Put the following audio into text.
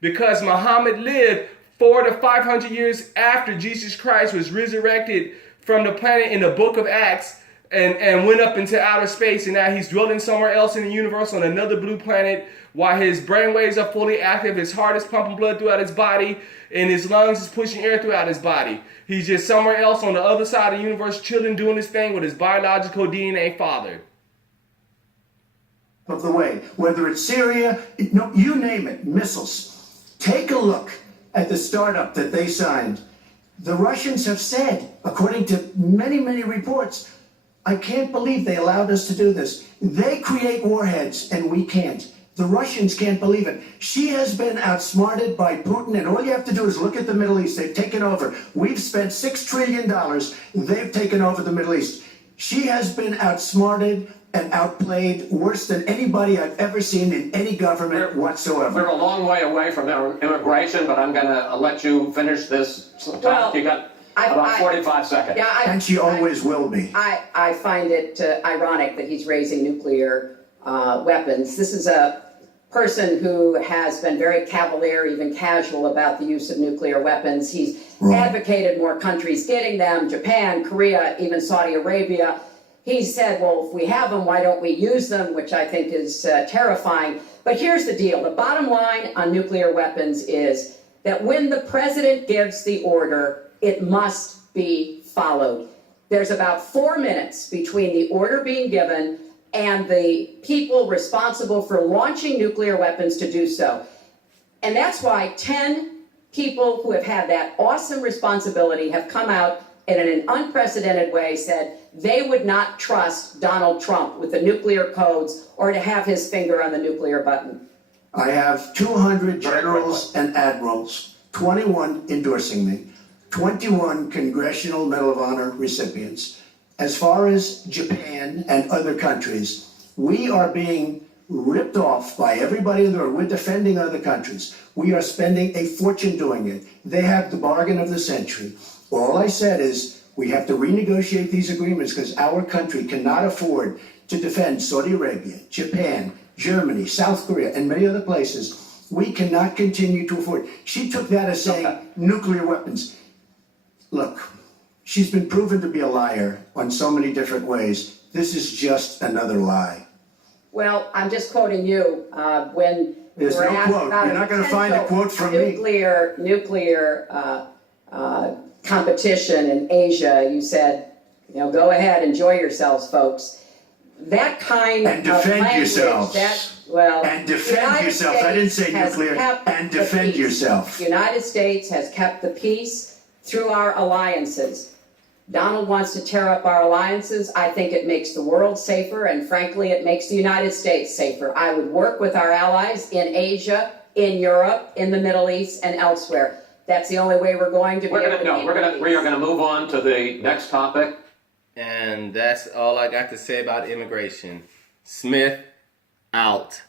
because Muhammad lived 400 to 500 years after Jesus Christ was resurrected from the planet in the book of Acts and went up into outer space, and now he's dwelling somewhere else in the universe on another blue planet while his brain waves are fully active, his heart is pumping blood throughout his body, and his lungs is pushing air throughout his body. He's just somewhere else on the other side of the universe, chilling, doing his thing with his biological DNA father. Of the way, whether it's Syria, no, you name it, missiles. Take a look at the startup that they signed. The Russians have said, according to many, many reports, I can't believe they allowed us to do this. They create warheads and we can't. The Russians can't believe it. She has been outsmarted by Putin, and all you have to do is look at the Middle East. They've taken over. We've spent $6 trillion. They've taken over the Middle East. She has been outsmarted and outplayed worse than anybody I've ever seen in any government whatsoever. We're a long way away from their immigration, but I'm going to let you finish this. Well, you got about 45 seconds. Yeah, And she always will be. I find it ironic that he's raising nuclear weapons. This is a person who has been very cavalier, even casual, about the use of nuclear weapons. He's advocated more countries getting them, Japan, Korea, even Saudi Arabia. He said, well, if we have them, why don't we use them, which I think is terrifying. But here's the deal. The bottom line on nuclear weapons is that when the president gives the order, it must be followed. There's about 4 minutes between the order being given and the people responsible for launching nuclear weapons to do so. And that's why 10 people who have had that awesome responsibility have come out and in an unprecedented way said they would not trust Donald Trump with the nuclear codes or to have his finger on the nuclear button. I have 200 generals and admirals, 21 endorsing me, 21 Congressional Medal of Honor recipients. As far as Japan and other countries, we are being ripped off by everybody in the world. We're defending other countries. We are spending a fortune doing it. They have the bargain of the century. All I said is we have to renegotiate these agreements because our country cannot afford to defend Saudi Arabia, Japan, Germany, South Korea, and many other places. We cannot continue to afford. She took that as saying nuclear weapons. Look, she's been proven to be a liar on so many different ways. This is just another lie. Well, I'm just quoting you. When There's we're no asked quote. about You're not going to find a quote from me. nuclear competition in Asia, you said, go ahead, enjoy yourselves, folks. That kind And of defend language, yourselves. and defend yourselves. I didn't say nuclear. And defend yourself. The United States has kept the peace through our alliances. Donald wants to tear up our alliances. I think it makes the world safer, and frankly, it makes the United States safer. I would work with our allies in Asia, in Europe, in the Middle East, and elsewhere. That's the only way we're going to be able to We are going to move on to the next topic. And that's all I got to say about immigration. Smith, out.